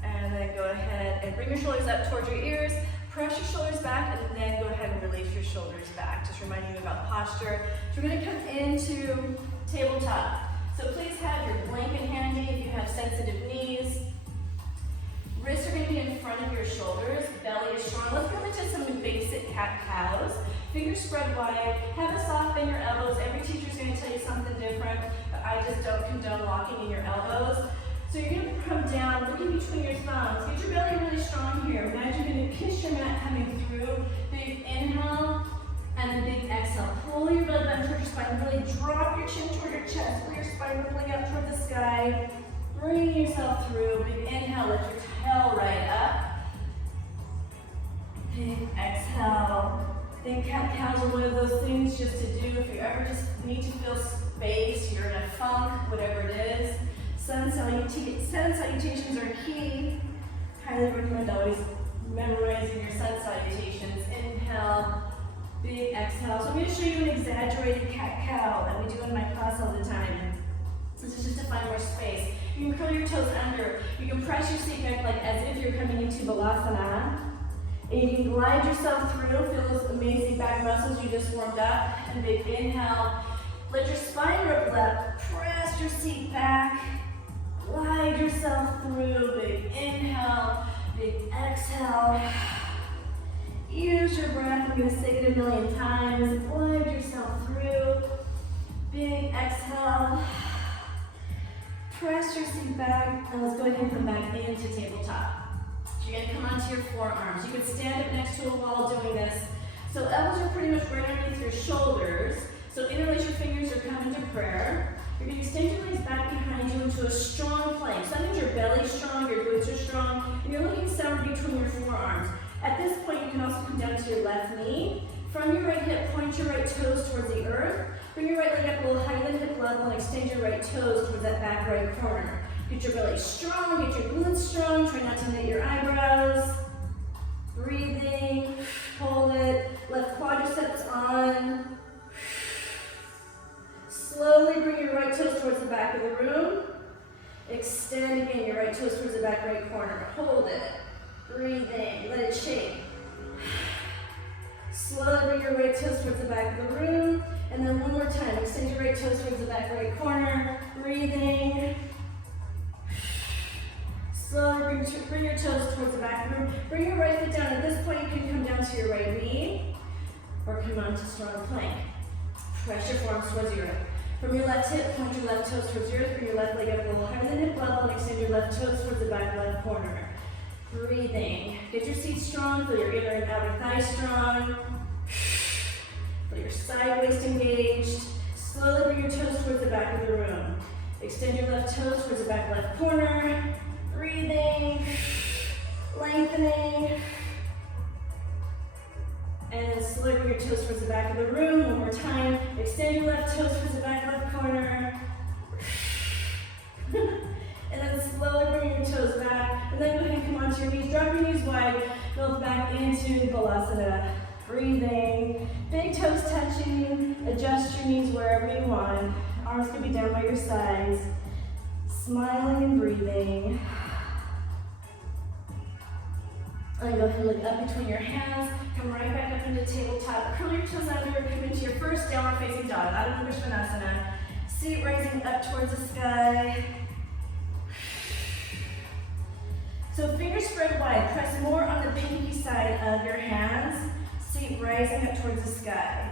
And then go ahead and bring your shoulders up towards your ears. Press your shoulders back and then go ahead and release your shoulders back. Just reminding you about posture. So we're going to come into tabletop. So please have your blanket handy if you have sensitive knees. Wrists are going to be in front of your shoulders. Belly is strong. Let's go into some basic cat-cows. Fingers spread wide. Have a soft bend your elbows. Every teacher's going to tell you something different, but I just don't condone walking in your elbows. So you're going to come down, looking between your thumbs. Get your belly really strong here. Imagine you're going to kiss your mat coming through. Big inhale and a big exhale. Pull your belly button towards your spine. Really drop your chin toward your chest. Pull your spine rippling up toward the sky. Bring yourself through. Big inhale, lift your tail right up. Big exhale. I think cat-cows are one of those things just to do if you ever just need to feel space, you're in a funk, whatever it is. Sun salutations are key. Highly recommend always memorizing your sun salutations. Inhale, Big exhale. So I'm going to show you an exaggerated cat-cow that we do in my class all the time. This is just to find more space. You can curl your toes under. You can press your seat back like as if you're coming into Balasana. And you can glide yourself through. Feel those amazing back muscles you just warmed up. And big inhale. Let your spine ripple up. Press your seat back. Glide yourself through. Big inhale. Big exhale. Use your breath. I'm going to say it a million times. Glide yourself through. Big exhale. Press your seat back. And let's go ahead and come back into tabletop. So you're going to come onto your forearms. You can stand up next to a wall doing this. So elbows are pretty much right underneath your shoulders. So interlace your fingers or come into prayer. You're going to extend your legs back behind you into a strong plank. So that means your belly's strong, your glutes are strong, and you're looking sound between your forearms. At this point, you can also come down to your left knee. From your right hip, point your right toes towards the earth. Bring your right leg up a little higher than hip level and extend your right toes towards that back right corner. Get your belly strong, get your glutes strong. Try not to knit your eyebrows. Breathing, hold it. Left quadriceps on. Slowly bring your right toes towards the back of the room. Extend again your right toes towards the back right corner. Hold it. Breathing, let it shake. Slowly bring your right toes towards the back of the room. And then one more time, extend your right toes towards the back right corner. Breathing. Slowly bring your toes towards the back of the room. Bring your right foot down. At this point, you can come down to your right knee or come onto strong plank. Press your forearms towards the earth. From your left hip, point your left toes towards the earth. Bring your left leg up a little higher than hip level and extend your left toes towards the back left corner. Breathing. Get your seat strong. Feel your inner and outer thighs strong. Feel your side waist engaged. Slowly bring your toes towards the back of the room. Extend your left toes towards the back left corner. Breathing. Lengthening. And then slowly bring your toes towards the back of the room. One more time. Extend your left toes towards the back left corner. And then slowly bring your toes back. And then go ahead and come onto your knees. Drop your knees wide. Go back into Balasana. Breathing. Big toes touching. Adjust your knees wherever you want. Arms can be down by your sides. Smiling and breathing. And go ahead and look up between your hands. Come right back up into tabletop. Curl your toes under. Come into your first downward facing dog. Adho Mukha Svanasana. Seat rising up towards the sky. So fingers spread wide. Press more on the pinky side of your hands. Seat rising up towards the sky.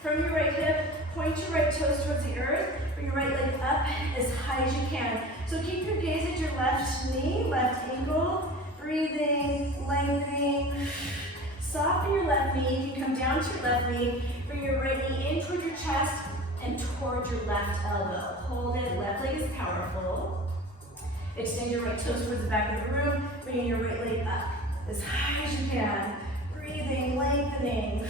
From your right hip, point your right toes towards the earth. Bring your right leg up as high as you can. So keep your gaze at your left knee, left ankle. Breathing, lengthening. Soften your left knee. You can come down to your left knee. Bring your right knee in towards your chest and towards your left elbow. Hold it. Left leg is powerful. Extend your right toes towards the back of the room. Bringing your right leg up as high as you can. Breathing, lengthening.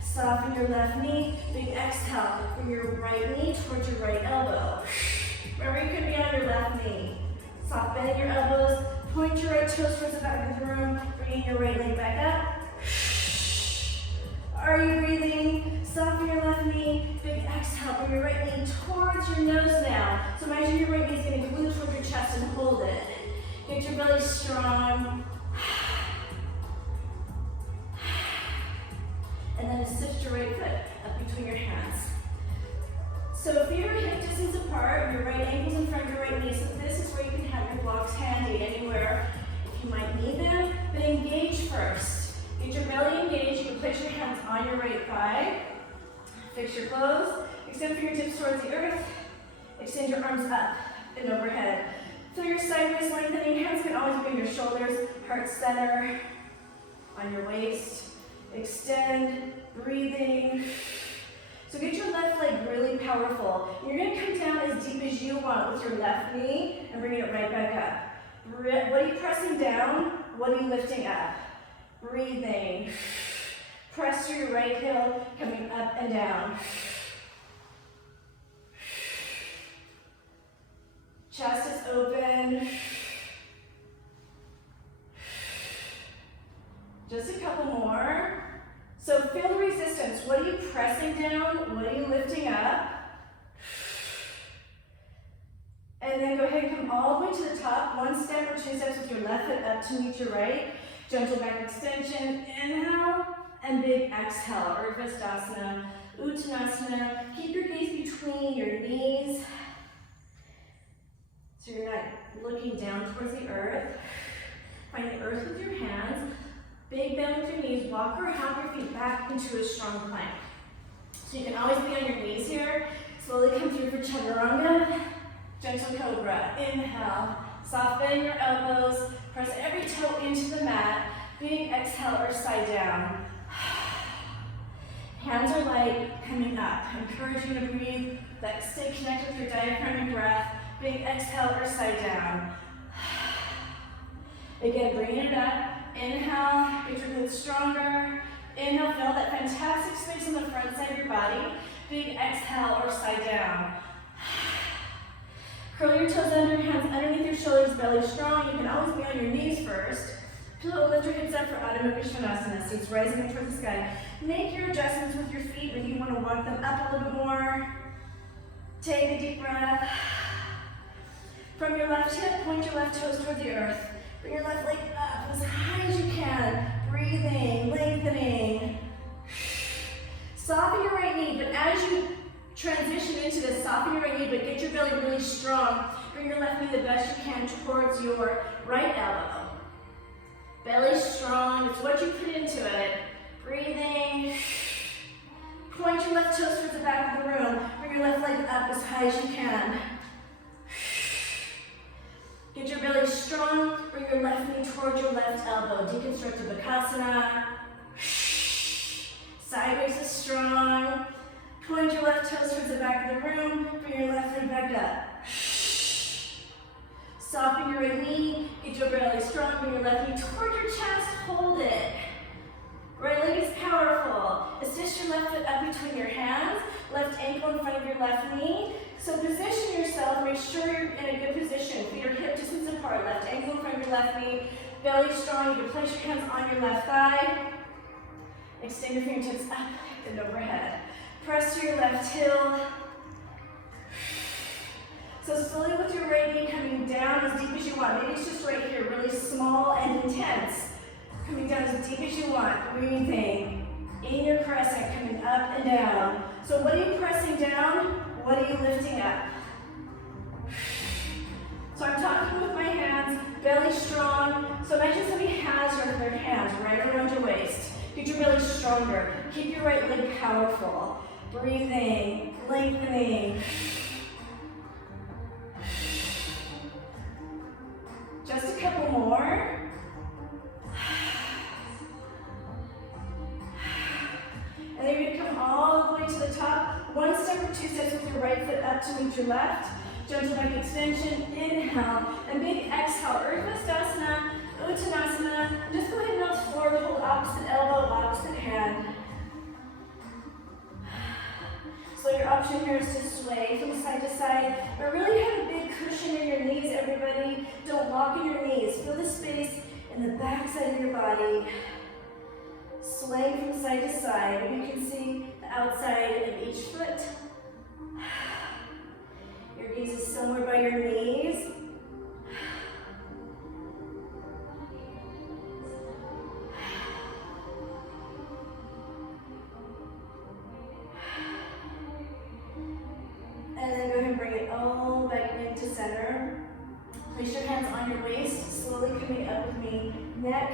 Soften your left knee. Big exhale. Bring your right knee towards your right elbow. Remember, you could be on your left knee. Soft bend your elbows. Point your right toes towards the back of the room. Bringing your right leg back up. Are you breathing? Soften your left knee. Big exhale. Bring your right knee towards your nose now. So imagine your right knee is getting glued towards your chest and hold it. Get your belly strong. And then assist your right foot up between your hands. So feet are hip distance apart, your right ankle's in front of your right knee. So this is where you can have your blocks handy anywhere if you might need them. But engage first. Get your belly engaged. You can place your hands on your right thigh. Fix your clothes. Extend fingertips towards the earth. Extend your arms up and overhead. Feel your sideways lengthening. Hands can always be on your shoulders. Heart center on your waist. Extend, breathing. So get your left leg really powerful. You're going to come down as deep as you want with your left knee and bring it right back up. What are you pressing down? What are you lifting up? Breathing. Press through your right heel, coming up and down. Chest is open. Just a couple more. So feel the resistance. What are you pressing down? What are you lifting up? And then go ahead and come all the way to the top. One step or two steps with your left foot up to meet your right. Gentle back extension. Inhale and big exhale. Urdhva Sthasana, Uttanasana. Keep your gaze between your knees, so you're not looking down towards the earth. Find the earth with your hands. Big bend with your knees. Walk or hop your feet back into a strong plank. So you can always be on your knees here. Slowly come through for Chaturanga. Gentle Cobra. Inhale. Soft bend your elbows. Press every toe into the mat. Big exhale or side down. Hands are light, coming up. Encourage you to breathe. Stay connected with your diaphragmatic breath. Big exhale or side down. Again, bringing it up. Inhale, get your glutes stronger. Inhale, feel that fantastic space on the front side of your body. Big exhale or side down. Curl your toes under, hands underneath your shoulders, belly strong. You can always be on your knees first. Lift your hips up for Adho Mukha Svanasana, seats rising up towards the sky. Make your adjustments with your feet. Maybe you want to walk them up a little bit more. Take a deep breath. From your left hip, point your left toes toward the earth. Bring your left leg up as high as you can. Breathing, lengthening. Soften your right knee, but as you transition into this, soften your right knee, but get your belly really strong. Bring your left knee the best you can towards your right elbow. Belly strong, it's what you put into it. Breathing. Point your left toes towards the back of the room. Bring your left leg up as high as you can. Get your belly strong. Bring your left knee towards your left elbow. Deconstructive Bakasana. Sideways is strong. Point your left toes towards the back of the room. Bring your left leg back up. Soften your right knee. Get your belly strong. Bring your left knee toward your chest. Hold it. Right leg is powerful. Assist your left foot up between your hands. Left ankle in front of your left knee. So position yourself. Make sure you're in a good position. Feet are hip distance apart. Left ankle in front of your left knee. Belly strong. You can place your hands on your left thigh. Extend your fingertips up and overhead. Press to your left heel. So slowly with your right knee coming down as deep as you want. Maybe it's just right here, really small and intense. Coming down as deep as you want. Breathing in your crescent, coming up and down. So what are you pressing down? What are you lifting up? So I'm talking with my hands, belly strong. So imagine somebody has their hands right around your waist. Get your belly stronger. Keep your right leg powerful. Breathing, lengthening. Just a couple more. And then you're going to come all the way to the top. One step or two steps with your right foot up to meet your left. Gentle back extension. Inhale. And big exhale. Urdhva Sthasana, Uttanasana. Just go ahead and melt forward. Hold opposite elbow, opposite hand. So your option here is to sway from side to side, but really have a big cushion in your knees, everybody. Don't lock in your knees. Feel the space in the back side of your body. Swaying from side to side. You can see the outside of each foot. Your gaze is somewhere by your knees. And then go ahead and bring it all back into center. Place your hands on your waist, slowly coming up with me. Neck,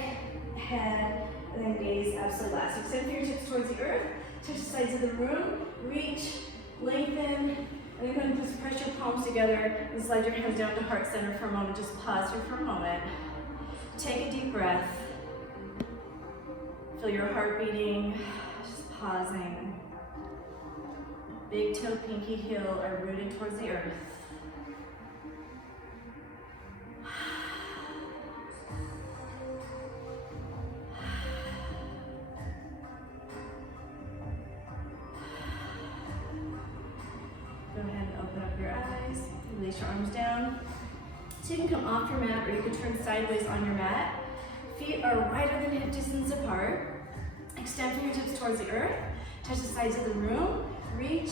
head, and then gaze absolutely last. Extend fingertips towards the earth, touch the sides of the room, reach, lengthen, and then go ahead and just press your palms together and slide your hands down to heart center for a moment. Just pause here for a moment. Take a deep breath. Feel your heart beating, just pausing. Big toe, pinky heel are rooted towards the earth. Go ahead and open up your eyes. Release your arms down. So you can come off your mat or you can turn sideways on your mat. Feet are wider than hip distance apart. Extend fingertips towards the earth. Touch the sides of the room. Reach,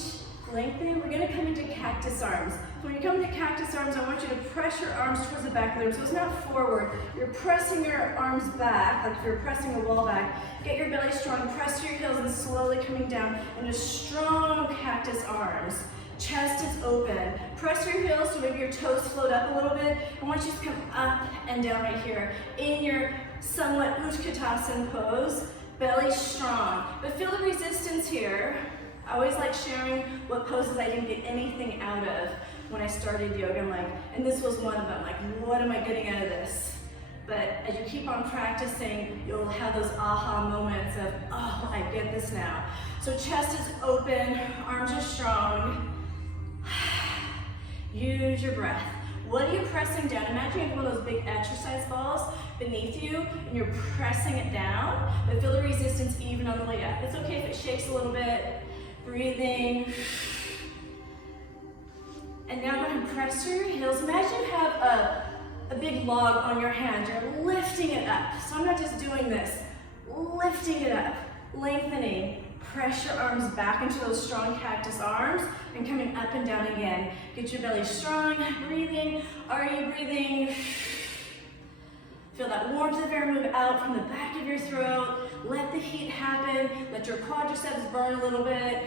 lengthen. We're gonna come into cactus arms. So when you come into cactus arms, I want you to press your arms towards the back of the room. So it's not forward. You're pressing your arms back, like if you're pressing a wall back. Get your belly strong, press your heels and slowly coming down into strong cactus arms. Chest is open. Press your heels so maybe your toes float up a little bit. I want you to come up and down right here in your somewhat Utkatasana pose. Belly strong. But feel the resistance here. I always like sharing what poses I didn't get anything out of when I started yoga. I'm like, and this was one of them. Like, what am I getting out of this? But as you keep on practicing, you'll have those aha moments of, oh, I get this now. So chest is open, arms are strong. Use your breath. What are you pressing down? Imagine you have one of those big exercise balls beneath you and you're pressing it down, but feel the resistance even on the way up. It's okay if it shakes a little bit. Breathing. And now go ahead and press through your heels. Imagine you have a big log on your hand. You're lifting it up. So I'm not just doing this. Lifting it up, lengthening. Press your arms back into those strong cactus arms and coming up and down again. Get your belly strong, breathing. Are you breathing? Feel that warmth of air move out from the back of your throat. Let the heat happen. Let your quadriceps burn a little bit.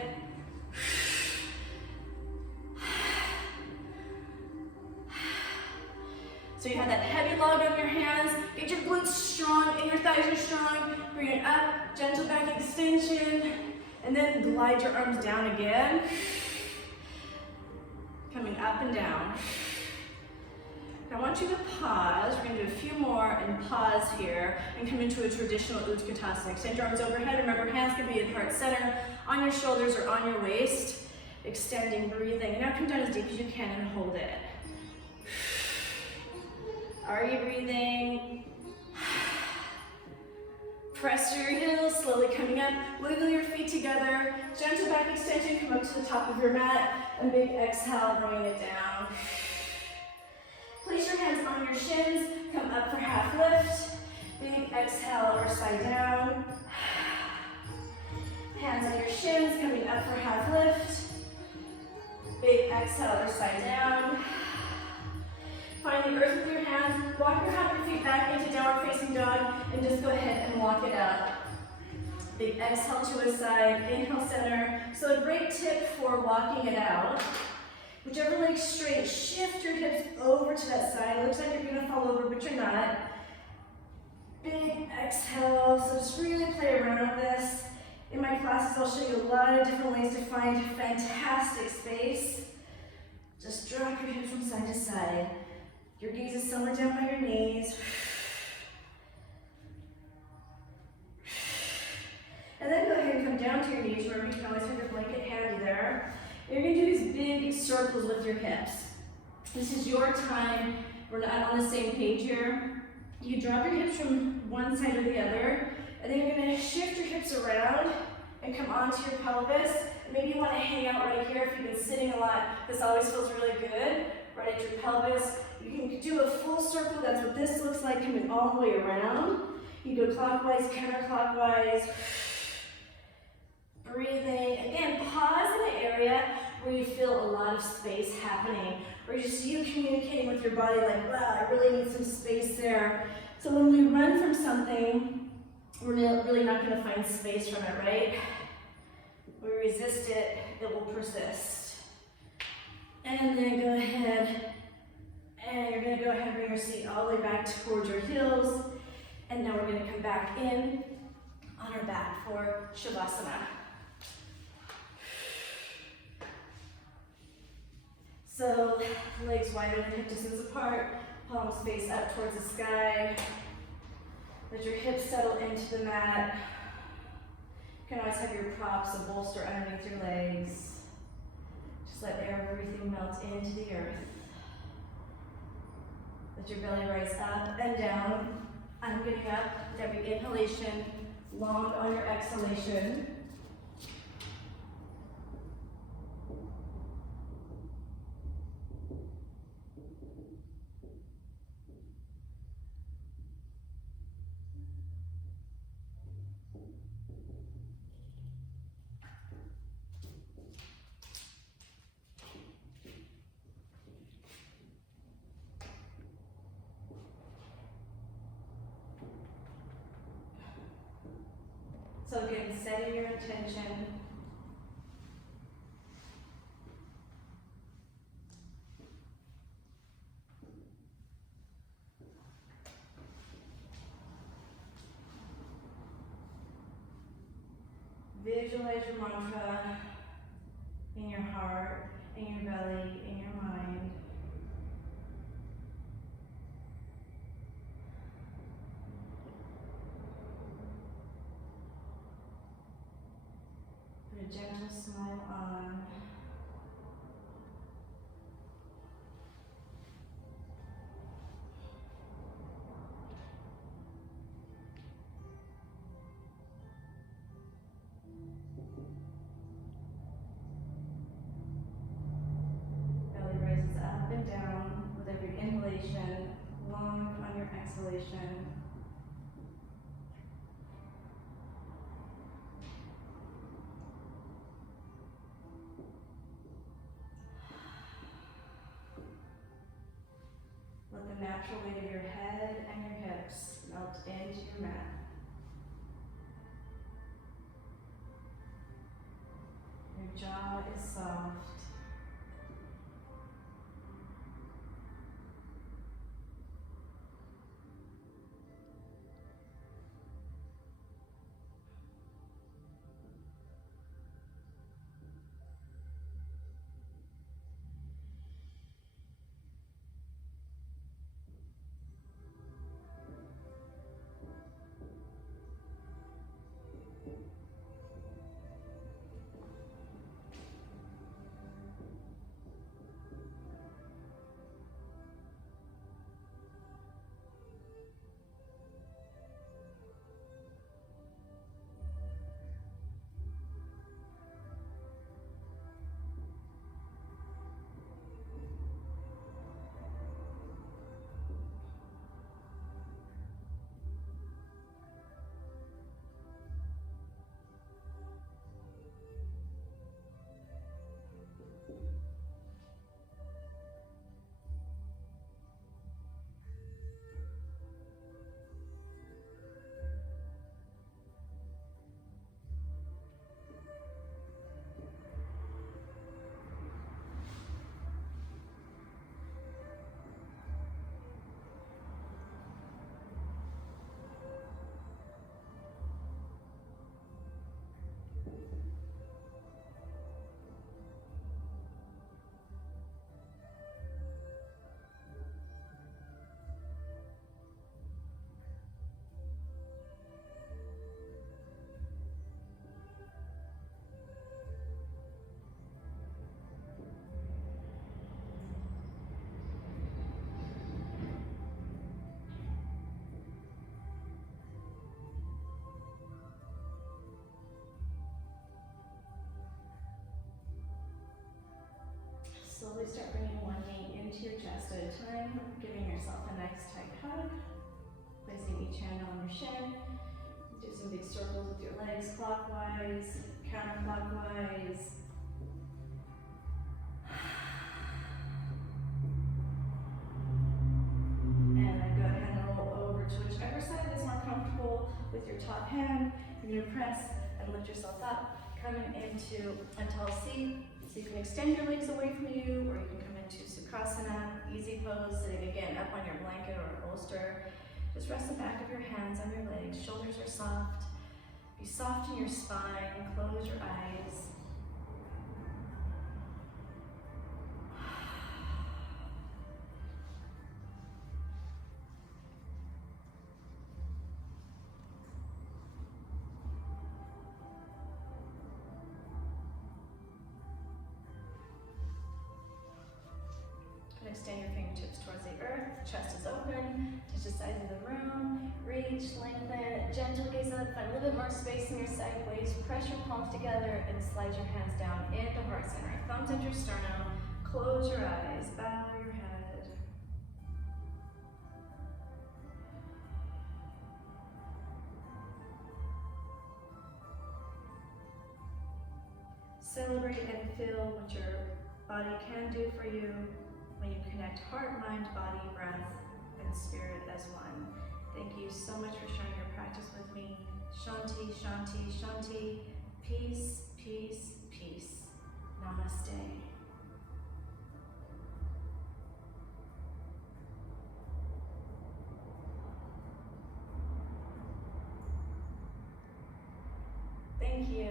So you have that heavy log on your hands. Get your glutes strong and your thighs are strong. Bring it up, gentle back extension. And then glide your arms down again. Coming up and down. I want you to pause. We're going to do a few more and pause here and come into a traditional Utkatasana. Extend your arms overhead. Remember, hands can be at heart center, on your shoulders or on your waist. Extending, breathing. And now come down as deep as you can and hold it. Are you breathing? Press your heels, slowly coming up. Wiggle your feet together. Gentle back extension, come up to the top of your mat. And big exhale, bringing it down. Place your hands on your shins. Come up for half lift. Big exhale or side down. Hands on your shins, coming up for half lift. Big exhale or side down. Find the earth with your hands. Walk your happy feet back into downward facing dog and just go ahead and walk it out. Big exhale to a side, inhale center. So a great tip for walking it out. Whichever leg's straight, shift your hips over to that side. It looks like you're gonna fall over, but you're not. Big exhale, so just really play around with this. In my classes, I'll show you a lot of different ways to find fantastic space. Just drop your hips from side to side. Your gaze is somewhere down by your knees. And then go ahead and come down to your knees. Remember, you can always have your blanket handy there. And you're going to do these big circles with your hips. This is your time. We're not on the same page here. You drop your hips from one side to the other, and then you're going to shift your hips around and come onto your pelvis. Maybe you want to hang out right here if you've been sitting a lot. This always feels really good. Right at your pelvis. You can do a full circle. That's what this looks like, coming all the way around. You go clockwise, counterclockwise. Breathing. Again, pause in an area where you feel a lot of space happening. Or just you communicating with your body like, wow, I really need some space there. So when we run from something, we're really not going to find space from it, right? We resist it, it will persist. And then go ahead, and you're going to go ahead and bring your seat all the way back towards your heels. And now we're going to come back in on our back for Shavasana. So legs wider than hip distance apart, palms face up towards the sky. Let your hips settle into the mat. You can always have your props, a bolster underneath your legs. Just let everything melt into the earth. Let your belly rise up and down. I'm getting up with every inhalation, long on your exhalation. So again, setting your intention. Visualize your mantra in your heart, in your belly, in your mind. Put a gentle smile on. Belly raises up and down with every inhalation, long on your exhalation. Let the natural weight of your head and your hips melt into your mat. Your jaw is soft. Slowly start bringing one knee into your chest at a time, giving yourself a nice tight hug, placing each hand on your shin. Do some big circles with your legs, clockwise, counterclockwise. And then go ahead and roll over to whichever side is more comfortable with your top hand. You're gonna press and lift yourself up, coming into a tall seat. So you can extend your legs away from you, or you can come into Sukhasana, easy pose, sitting again up on your blanket or a bolster. Just rest the back of your hands on your legs, shoulders are soft. Be soft in your spine, close your eyes. Extend your fingertips towards the earth, chest is open, touch the sides of the room, reach, lengthen, gentle gaze up, find a little bit more space in your sideways, press your palms together and slide your hands down into heart center. Thumbs into your sternum, close your eyes, bow your head. Celebrate and feel what your body can do for you when you connect heart, mind, body, breath, and spirit as one. Thank you so much for sharing your practice with me. Shanti, Shanti, Shanti. Peace, peace, peace. Namaste. Thank you.